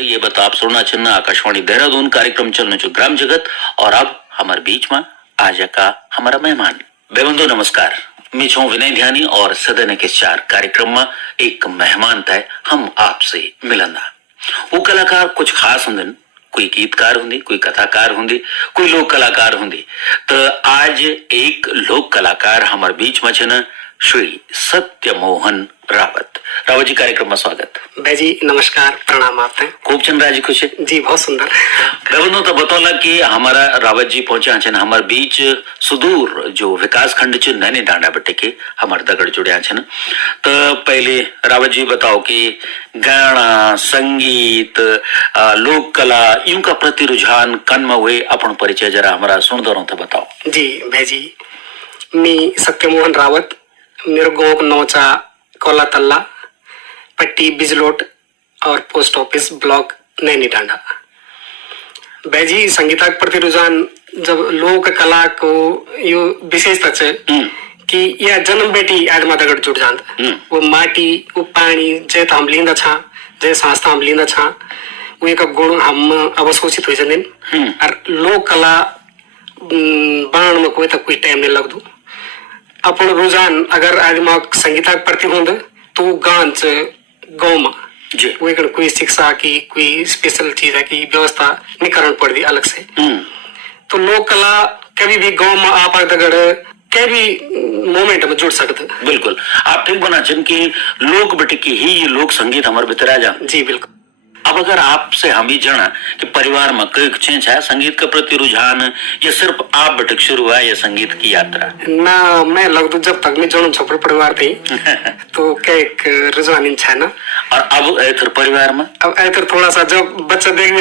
ये बता आप सुनना चिन्ह आकाशवाणी देहरादून कार्यक्रम चलने जो ग्राम जगत और अब हमारे बीच में आज का हमारा मेहमान बेबंधु नमस्कार। मैं छू विनय ध्यानी और सदन के चार कार्यक्रम में एक मेहमान था हम आपसे मिलना। वो कलाकार कुछ खास होंगे, कोई गीतकार होंगे, कोई कथाकार होंगे, कोई लोक कलाकार होंगे। तो आज एक लोक कलाकार हमारे बीच में छे श्री सत्यमोहन रावत। रावत जी कार्यक्रम में स्वागत। भाई जी नमस्कार, प्रणाम। आप खूब चंद राजी खुश है जी, बहुत सुंदर। बेबंधु तो बतौला कि हमारा रावत जी पहुंचा छे हमारे बीच सुदूर जो विकास खंड च नैनी डांडा बटे के हमारे दगड़ जुड़िया छे। तो पहले रावत जी बताओ कि गाना संगीत लोक कला यूं का प्रति रुझान कन में हुए अपन परिचय जरा हमारा सुन दो तो बताओ। जी भाई जी, मैं सत्यमोहन रावत, मेरे गाँव का नौचा कोला तल्ला, पट्टी बिजलोट और पोस्ट ऑफिस ब्लॉक नैनी डांडा। भाई जी संगीत प्रति रुझान जब लोक कला को यो विशेषता है कि यह जन्म बेटी आदमा दगड़ जुड़ जाता। वो माटी, वो पानी जे हम लींदा छा, जे संस्था हम लींदा छा, वो एक गुण हम अवशोषित हो जाते। और लोक कला बनाने में कोई तक कोई टाइम नहीं लगता। अपन रुझान अगर आदमी संगीत प्रति होंगे तो गान गाँव में वो एक कोई शिक्षा की कोई स्पेशल चीज है की व्यवस्था नहीं करनी पड़ती अलग से। तो लोक कला कभी भी गांव में आप अगर कहीं भी मोमेंट में जुड़ सकते। बिल्कुल आप ठीक बना चन की लोक बटिकी ही ये लोक संगीत हमारे भीतर आ जा। जी बिल्कुल। अब अगर आपसे हम ही जाना कि परिवार में कई चेंज है संगीत का प्रति रुझान या सिर्फ आप बटक शुरू हुआ या संगीत की यात्रा ना, मैं लगता जब तक मैं जानू छोटे परिवार थे तो क्या एक रुझान है ना। और अब ऐतर परिवार में अब ऐतर थोड़ा सा जब बच्चा देख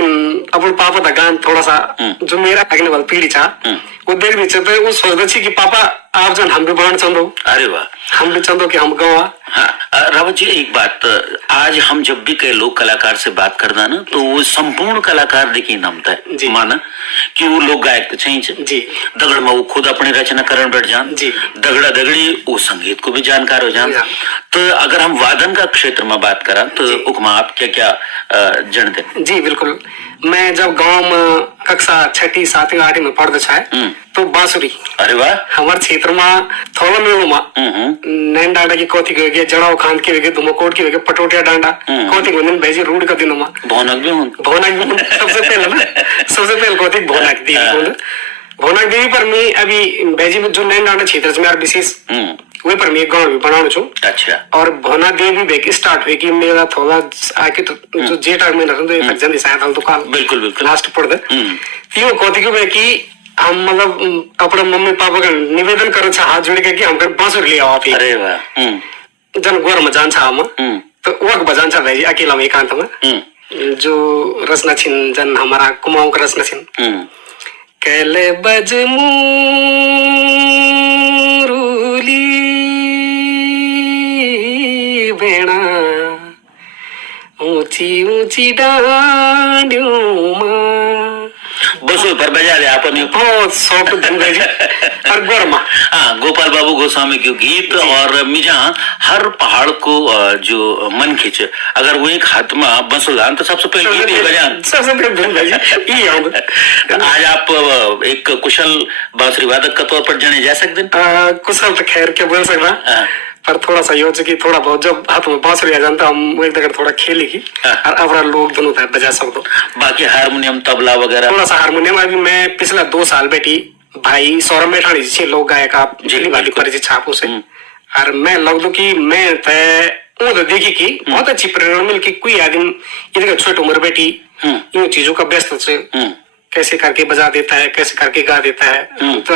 अपन पापा का गान थोड़ा सा जो मेरा अगले वाला पीढ़ी था वो देख नीचे तो वो सोचते कि पापा आप जन हम भी बढ़ना चाहते हो। अरे वाह, हम भी चाहते हो कि हम गाँव। हाँ रावत जी एक बात, आज हम जब भी कई लोक कलाकार से बात करना ना तो वो संपूर्ण कलाकार देखिए नामता है माना कि वो लोग गायक तो जी दगड़ में वो खुद अपनी रचना करण बैठ जान जी, दगड़ा दगड़ी वो संगीत को भी जानकार हो जान। तो अगर हम वादन का क्षेत्र में बात करा तो उपमा आप क्या क्या जानते? जी बिल्कुल, मैं जब गांव में कक्षा 6ठी 7वीं 8वीं में पढ़ता था तो बांसुरी। अरे वाह, हमारे क्षेत्र में थोड़ा मेड़ो में नैन डांडा की कोथी के गए, जड़ाव खान के गए, धुमकोट के गए, पटोटिया डांडा कोथी को दिन भेजी रूढ़ का दिनों में भौनक भी सबसे पहले ना सबसे पहले कोथी भौनक देवी। भौनक देवी पर मैं अभी भेजी में जो नैन डांडा क्षेत्र से मेरा विशेष वही पर मैं गाँव भी बनाना छू। अच्छा। और भोना देवी बेक स्टार्ट हुई कि मेरा थोड़ा आके तो जो जेठ आठ महीना तो तक जल्दी शायद हम तो काल बिल्कुल बिल्कुल लास्ट पढ़ दे तीनों कोथी के कि हम मतलब अपने मम्मी पापा का निवेदन कर हाथ जोड़ के कि हम बांसुरी ले आओ आप। अरे वाह, जन गोर में जान हम तो वक बजान छा भाई अकेला में एकांत में जो रचना छिन जन हमारा कुमाऊं का रचना छिन कैले बज मुरुली भेणा ऊंची ऊंची डांडियों मां बस पर बजा दे आपने बहुत सॉफ्ट धुन है जी। और गोरमा हाँ गोपाल बाबू गोस्वामी की गीत और मिजा हर पहाड़ को जो मन खींचे अगर वो एक हाथ में बंसुलान तो सबसे पहले गीत बजान सबसे पहले धुन है जी। आज आप एक कुशल बांसुरी वादक के तौर पर जाने जा सकते हैं। कुशल तो खैर क्या बोल सकता पर थोड़ा सा योज की थोड़ा बहुत जब हाथ में बांसुरी आ जानता हम एक जगह थोड़ा खेली की और अब लोग दोनों बजा सकते। बाकी हारमोनियम तबला वगैरह थोड़ा सा हारमोनियम अभी मैं पिछला 2 साल बैठी भाई सौरभ मेठानी जी लोग गायक आप जिली वाली परिचित छापों से और मैं लगता कि मैं तो देखी कि बहुत अच्छी प्रेरणा मिल की कोई आदमी इधर छोटी उम्र बैठी इन चीजों का व्यस्त से कैसे करके बजा देता है, कैसे करके गा देता है। तो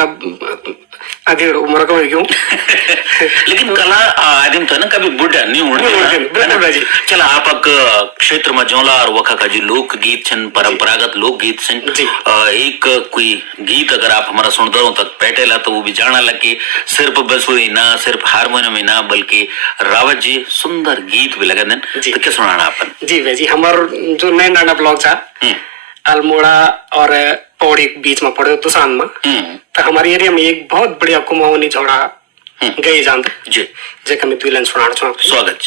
अधिक उम्र का क्यों लेकिन कला आदमी तो ना कभी बुढ़ा नहीं होना। चला आप क्षेत्र में जोला और वखा का जो लोक गीत छन परंपरागत लोक गीत छन एक कोई गीत अगर आप हमारा सुन दो तक बैठेला तो वो भी जाना लगे सिर्फ बंसुरी ना सिर्फ हारमोनियम ही ना बल्कि रावत जी सुंदर गीत भी लगे तो क्या सुनाना अपन? जी भाई जी हमारा जो नैन डांडा ब्लॉक था अल्मोड़ा और पौड़ी बीच में पड़े तुसान में तो हमारे एरिया में एक बहुत बढ़िया कुमाऊनी झोड़ा गए जानते जी जे कमी 2 लाइन सुनाना चाहूँ। स्वागत।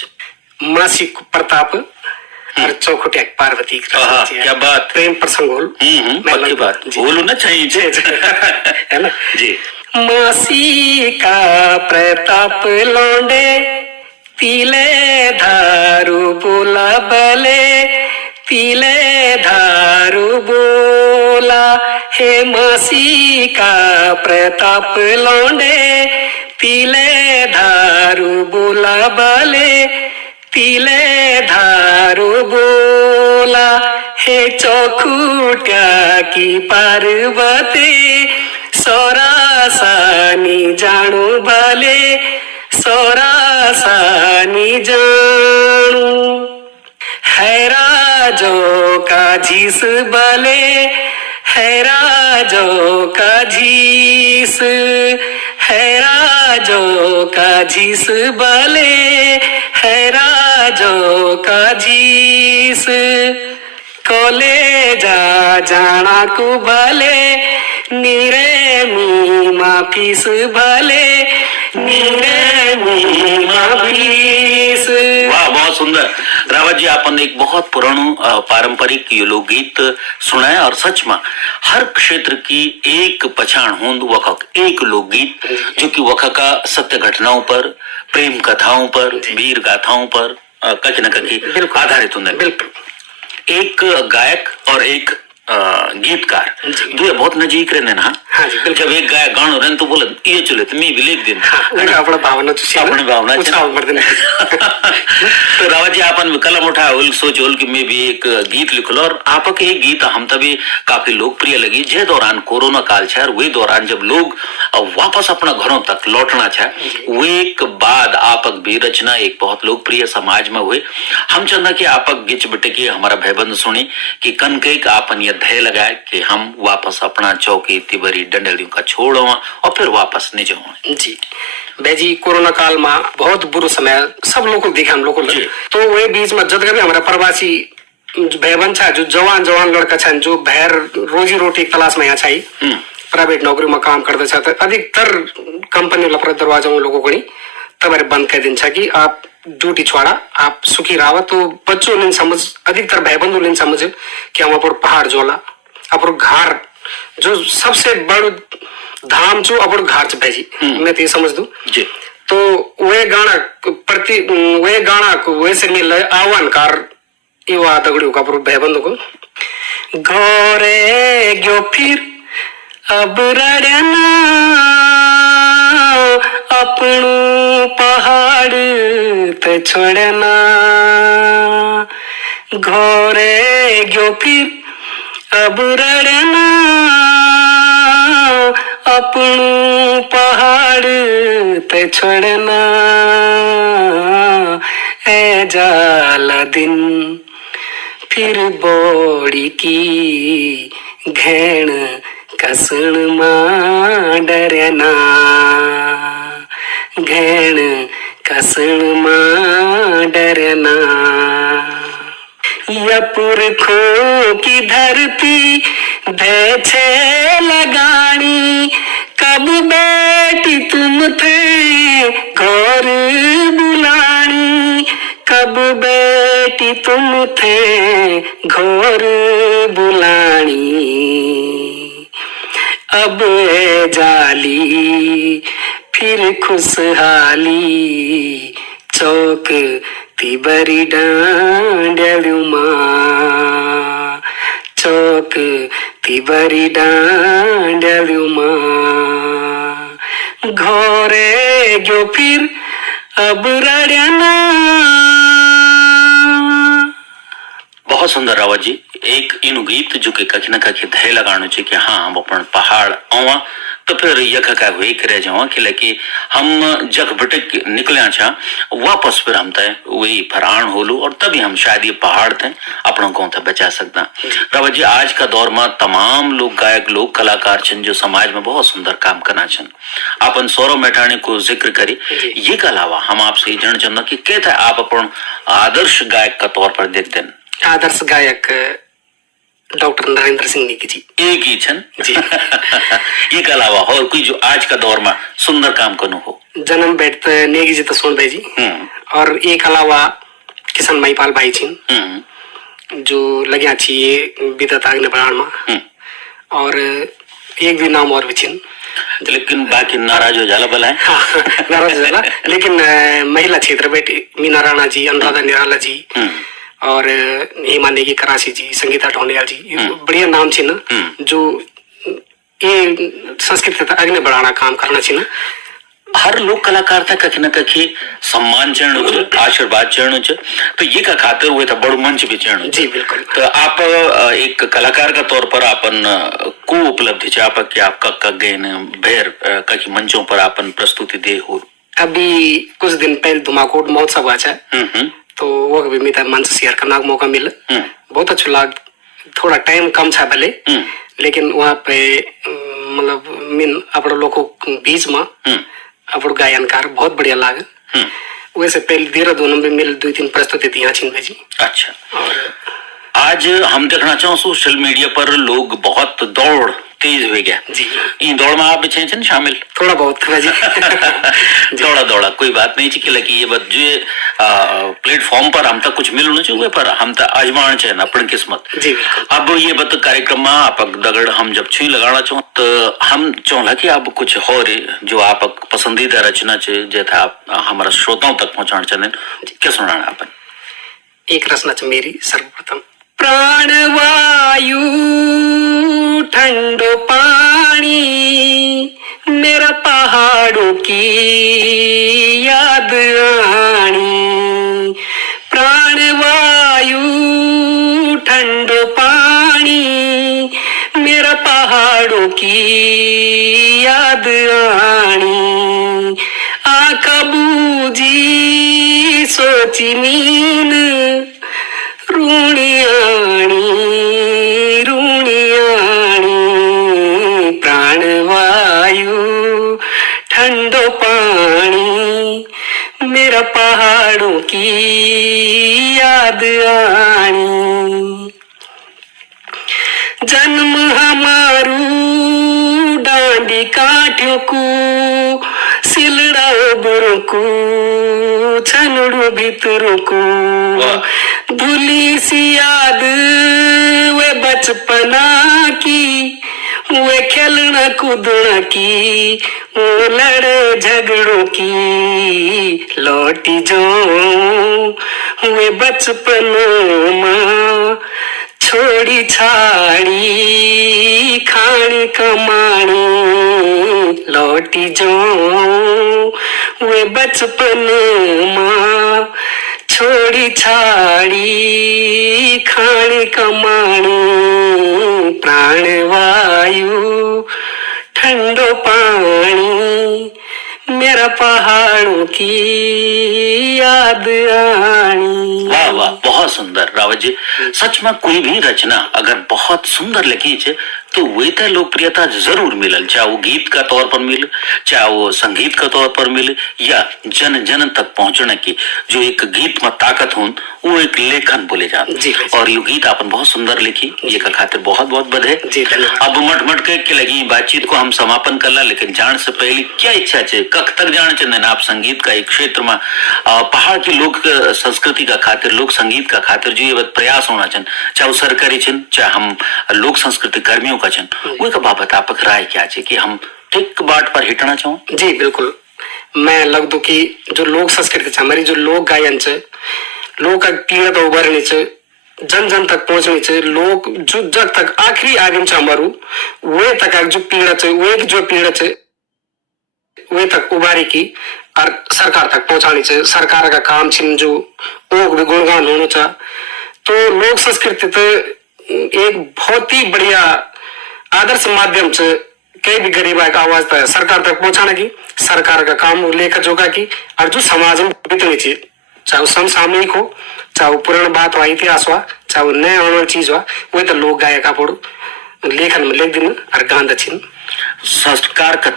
मासी प्रताप और चौखुटिया पार्वती की आहा, रचना क्या बात। प्रेम प्रसंग होल पक्की बात बोलू ना चाहिए है ना जी। मासी का प्रताप लौंडे पीले धारू बोला बले पीले धारू बोला हे मासी का प्रताप लौंडे पीले धारू बोला बले पीले धारू बोला हे चौखुटिया की पार्वती सोरासानी जाणू भले सोरासानी जाणू है राजो का झीस भले है राजो का झीस है राजो का झीस भले है राजो का झीस कॉलेजा जाना को भले नीरे मीमा फीस भले नीरे मीमा फीस। वाह, बहुत सुंदर रावत जी। आपने एक बहुत पुरानो पारंपरिक ये लोकगीत सुना है और सच में हर क्षेत्र की एक पहचान होंद वखक एक लोकगीत जो कि वखा का सत्य घटनाओं पर, प्रेम कथाओं पर, वीर गाथाओं पर कहीं न कहीं आधारित होंगे। बिल्कुल एक गायक और एक गीतकार दो बहुत नजीक रहने ना। हाँ जी, जब एक गायक गाणो रहने तो बोले ये चले तो मैं भी लिख दिन अपना भावना अपनी भावना तो रावत जी आपन कलम उठा होल सोच होल कि मैं भी एक गीत लिखल और आपके एक गीत हम तभी काफी लोकप्रिय लगी जे दौरान कोरोना काल छे और वही दौरान जब लोग वापस अपना घरों तक लौटना छे वे एक बाद आपक भी रचना एक बहुत लोकप्रिय समाज में हुए। हम चाहना कि आपक गिच बिटे की हमारा भयबंद सुनी कि कनके आपन ये ध्येय लगाए कि हम वापस अपना चौकी तिबरी डंडलियों का छोड़ो और फिर वापस निज हो जी। बेजी कोरोना काल में बहुत बुरा समय सब लोग को दिखा हम लोग को तो वे बीच में जब भी हमारा प्रवासी भयबन छा जो जवान जवान लड़का छन जो बाहर रोजी रोटी तलाश में यहाँ छाई प्राइवेट नौकरी में काम करते छा अधिकतर कंपनी लपरा दरवाजा लोगों को नहीं तब बंद कर दिन छा कि आप ड्यूटी छोड़ा आप सुखी रहा तो बच्चों ने समझ अधिकतर भयबंधु ने समझ कि हम अपन पहाड़ जोला अपन घर जो सबसे बड़ धाम जो अपन घर च भेजी मैं तो ये समझ दू तो वे गाना प्रति वे गाना को वैसे मिल आह्वान कार युवा दगड़ियों का अपन भयबंधु को घोरे गयो फिर अब रड़ना अपनू पहाड़ ते छोड़ना घोरे गयो फिर अब रड़ना अपनू पहाड़ ते छोड़ना ए जाला दिन फिर बोड़ी की घेण कसण मां डरना घेण कसण मां डरना यपुर खो की धरती धे छे लगानी कब बेटी तुम थे घोर बुलानी कब बेटी तुम थे घोर बुलानी अब ए जाली फिर खुशहाली चौक तिबरी डांडलू मां चौक तिबरी डांडलू मां घोरे गयो फिर अब रड़ना। बहुत सुंदर रावत जी। एक इन गीत जो कि कहीं ना कहीं ध्येय लगाना चाहिए कि हाँ हम अपन पहाड़ आवा तो फिर यख का हुई रह जावा कि लेके हम जग भटक निकले छा वापस फिर हम तय वही फरान होलू और तभी हम शायद ये पहाड़ थे अपनों को थे बचा सकता। रावत जी आज का दौर में तमाम लोग गायक लोग कलाकार छन जो समाज में बहुत सुंदर काम करना छन अपन सौरव मेठाणी को जिक्र करी ये के अलावा हम आपसे ये जान चाहना कि क्या था आप अपन आदर्श गायक का तौर पर देख दें। आदर्श गायक डॉक्टर नरेंद्र सिंह नेगी जी एक ही छन जी ये के अलावा और कोई जो आज का दौर में सुंदर काम करनो हो जन्म बैठ नेगी जी तो सुन भाई जी और एक अलावा किशन महिपाल भाई छिन जो लग्या छी ये विदत आग्ने बढ़ाण में और एक दिन नाम और भी छिन लेकिन बाकी नाराज हो जाला भला है। हाँ, नाराज जाला लेकिन महिला क्षेत्र बेटी मीना राणा जी, अनुराधा निराला जी और हेमा नेगी करासी जी, संगीता ढोंडियाल जी, ये बढ़िया नाम छी ना जो ये संस्कृति आगे बढ़ाना काम करना छी ना। हर लोक कलाकार था कखी न कखी सम्मान चढ़ आशीर्वाद चढ़ तो ये का खातिर हुए था बड़ो मंच भी चढ़। जी बिल्कुल। तो आप एक कलाकार का तौर पर अपन को उपलब्धि चे आप कि आप कक गए न भेर कखी मंचों पर अपन प्रस्तुति दे हो। अभी कुछ दिन पहले धुमाकोट महोत्सव हुआ है तो वो भी मेरा मंच शेयर करने का मौका मिला, बहुत अच्छा लाग। थोड़ा टाइम कम था भले लेकिन वहाँ पे मतलब मिन अपने लोगों बीच में अपने गायनकार बहुत बढ़िया लाग। वैसे पहले देहरादून में मिल 2-3 प्रस्तुति दी छिन जी। अच्छा। और आज हम देखना चाहो सोशल मीडिया पर लोग बहुत दौड़ तेज हो गया जी। इन दौड़ में आप भी छे शामिल थोड़ा बहुत जी। दौड़ा कोई बात नहीं चाहिए लगी ये बात जो प्लेटफॉर्म पर हम तक कुछ मिलना चाहिए पर हम तक आजमान चाहिए अपन किस्मत जी। अब ये बत कार्यक्रम में आप दगड़ हम जब छुई लगाना चाहो तो हम चाहला कि आप कुछ हो रे जो आप पसंदीदा रचना चे जैसा आप हमारा श्रोताओं तक पहुंचाना चाहते क्या सुनाना अपन। एक रचना च मेरी सर्वप्रथम प्राणवायु ठंडो पानी मेरा पहाड़ों की याद आनी। प्राणवायु ठंडो पानी मेरा पहाड़ों की याद आनी। आँखा बूझी सोची मीन रूणियाणी प्राणवायु ठंडो पानी मेरा पहाड़ों की याद आनी। जन्म हमारू डांडी काठ्यों को सिलड़ा बुरों को छनड़ू भीतरों को भूली सी याद वे बचपना की वे खेलना कूदना की वो लड़े झगड़ों की लौटी जो वे बचपनों में छोड़ी छाड़ी खानी कमानी लौटी जो वे बचपन माँ छोड़ी छाड़ी खानी कमानी। प्राणवायु ठंडो पानी मेरा पहाड़ों की याद आनी। वाह वाह बहुत सुंदर रावत जी। सच में कोई भी रचना अगर बहुत सुंदर लिखी है तो वही तो लोकप्रियता जरूर मिलल, चाहे वो गीत का तौर पर मिले चाहे वो संगीत का तौर पर मिले या जन जन तक पहुंचने की जो एक गीत में ताकत हो वो एक लेखन बोले जाते। और ये गीत आपने बहुत सुंदर लिखी ये का खातिर बहुत बहुत बधाई। अब मट के लगी बातचीत को हम समापन कर ला लेकिन जान से पहले क्या इच्छा है कख तक जाना चाहते आप संगीत का एक क्षेत्र में पहाड़ की लोक संस्कृति का खातिर लोक संगीत का खातिर जो ये प्रयास होना चाहिए चाहे वो सरकारी छिन चाहे हम लोक संस्कृति कर्मियों का छिन वो का बाबत आप राय क्या है कि हम ठीक बाट पर हिटना चाहूँ। जी बिल्कुल मैं लग दू कि जो लोक संस्कृति हमारी जो लोक गायन है लोक पीड़ा तो उभरनी चाहिए जन जन तक पहुंचनी चाहिए लोग जो जब तक आखिरी आगे हमारू वे तक जो पीड़ा चाहिए वे जो पीड़ा चाहिए वे तक उबारी की और सरकार तक पहुंचानी चाहिए। सरकार का काम छिन जो ओग भी गुणगान होना चाहिए तो लोक संस्कृति तो एक बहुत ही बढ़िया आदर्श माध्यम से कई भी गरीब का आवाज तक सरकार तक पहुंचाने की सरकार का काम लेखा जोगा की और जो समाज में बीतनी चाहिए चाहे वो समसामयिक हो चाहे वो पुराना बात हुआ इतिहास हुआ चाहे वो नया आने वाली चीज हुआ वही तो लोग गायका पढ़ो लेखन में लिख दिन और गान दक्षिण सरकार का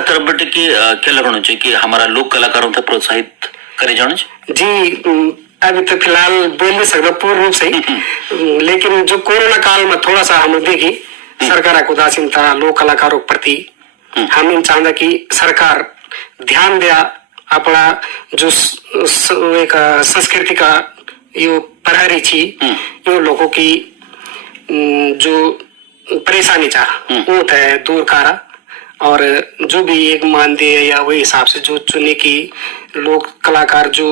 तरफ बटे की क्या लगना चाहिए कि हमारा लोक कलाकारों तक प्रोत्साहित करे जाना जी। अभी तो फिलहाल बोल नहीं सकता पूर्ण रूप से ही लेकिन जो कोरोना काल में थोड़ा सा हम देखी सरकार को उदासीनता लोक कलाकारों के प्रति हम इन चाहता कि सरकार ध्यान दिया अपना जो एक संस्कृति का यो प्रहरी छी यो लोगों की जो परेशानी चा वो थे दूर करा और जो भी एक मानदेय या वही हिसाब से जो चुने की लोग कलाकार जो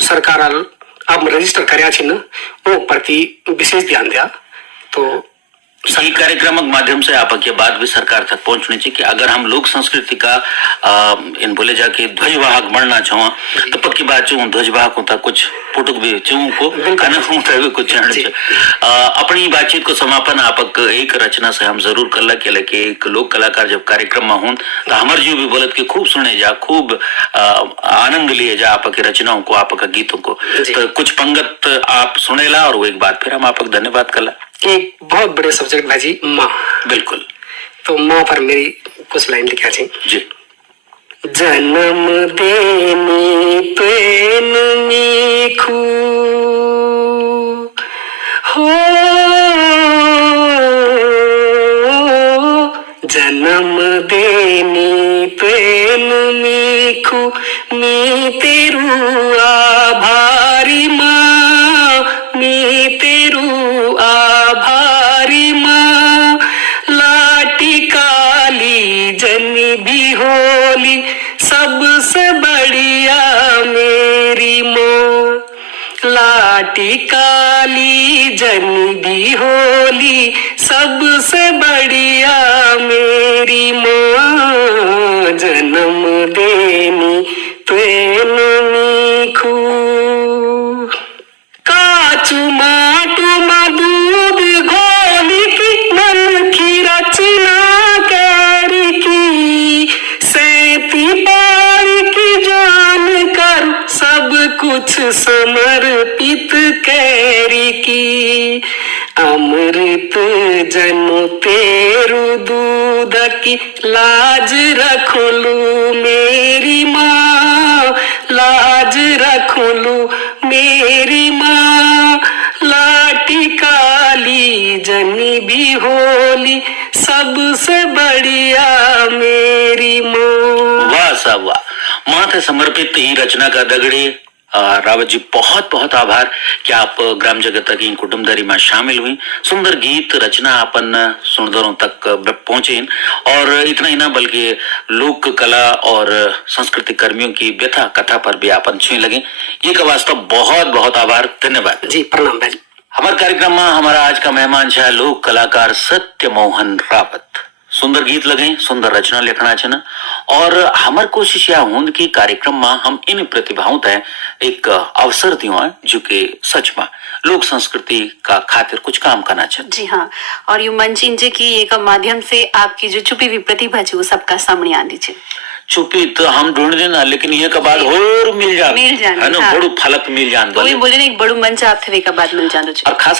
सरकार अब रजिस्टर करया छी न वो प्रति विशेष ध्यान दिया। तो सही कार्यक्रम के माध्यम से आपकी बात भी सरकार तक पहुंचनी चाहिए कि अगर हम लोक संस्कृति का इन बोले जाके ध्वजवाहक बनना चाहो तो पक्की बात चूँ ध्वजवाहक होता कुछ पुटुक भी चूँ को खाना कुछ अपनी बातचीत को समापन आप एक रचना से हम जरूर कर लगे एक लोक कलाकार जब कार्यक्रम में हूं तो हमारे जीव भी बोलत कि खूब सुने जा खूब आनंद लिए जा आपकी रचनाओं को आपका गीतों को। तो कुछ पंगत आप सुनेला और वो एक बात फिर हम आपका धन्यवाद करला। एक बहुत बड़े सब्जेक्ट भाजी माँ। बिल्कुल। तो माँ पर मेरी कुछ लाइन लिखा जी। जन्म देनी पेन मीखू हो जन्म देनी पेन मीखू मी तेरू आभारी माँ मी तेरू आभारी माँ लाटी काली जनी भी होली सबसे बढ़िया मेरी माँ लाटी काली जनी भी होली सबसे बढ़िया मेरी माँ जन्म देनी पेन मीखू काचू माटू मा दूध घोली की मन की रचना कैरी की सैती पारी की जान कर सब कुछ समर्पित कैरी की अमृत जनु तेरु दूध की लाज रख लू मेरी माँ लाज रख लू मेरी माँ लाटी काली जनी भी होली सबसे बढ़िया मेरी माँ। वाह साहब वाह। माँ से समर्पित ही रचना का दगड़ी रावत जी बहुत बहुत आभार कि आप ग्राम जगत की कुटुंबदारी में शामिल हुई। सुंदर गीत रचना अपन सुनदरों तक पहुंचे और इतना ही ना बल्कि लोक कला और संस्कृति कर्मियों की व्यथा कथा पर भी अपन छुई लगे। ये का वास्तव बहुत बहुत आभार धन्यवाद जी। प्रणाम भाई। हमारे कार्यक्रम में हमारा आज का मेहमान है लोक कलाकार सत्य मोहन रावत। सुंदर गीत लगे सुंदर रचना लिखना चाहिए और हमारी कोशिश यह होंद की कार्यक्रम में हम इन प्रतिभाओं तय एक अवसर दियो जो कि सच में लोक संस्कृति का खातिर कुछ काम करना चाहिए। जी हाँ, और यू मंच इंजे की एक माध्यम से आपकी जो छुपी हुई प्रतिभा है वो सबका सामने आनी चाहिए। छुपी तो हम ढूंढ देना लेकिन ये का बाद और मिल जाए है ना। बड़ू फलक मिल जान वही बोले ना एक बड़ू मंच आप थे का बाद मिल जान। और खास